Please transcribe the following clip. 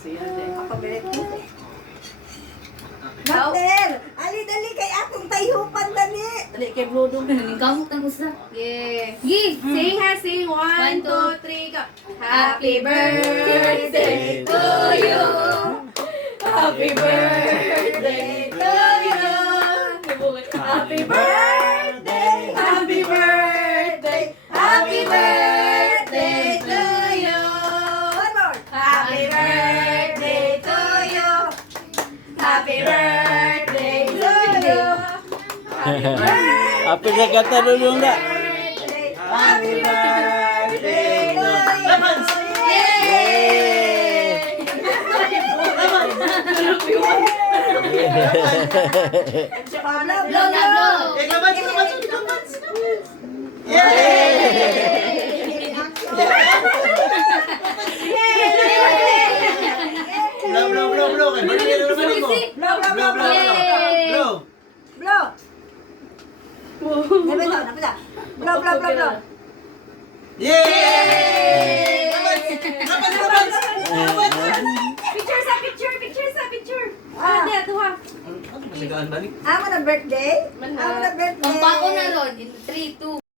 Siya din. Makabilit ko. Mater! Ali dali kay akong tayupan dali! Dali kay Bludong. Kamot ang usa. Yeah. Gi. Sing ha, sing. 1, 2, 3, go. Happy birthday to you. Happy birthday to you. Happy birthday. Happy birthday. Happy birthday to you. One more! Happy birthday to you. Happy birthday to you. Happy birthday. Apa sa kata dulu enggak? Happy birthday to you. Blow na blow. Blow. Kan balik dulu balik mo. Blow, blow, blow, blow! Blow. Blow! Napita, napita! Blow, blow, blow, blow! Yeay! Picture sa picture, picture sa picture. Ah. Ada tuh ha. Masagaan balik. Amo na birthday? Mana? Amo na birthday! Pampako na ron. 3, 2,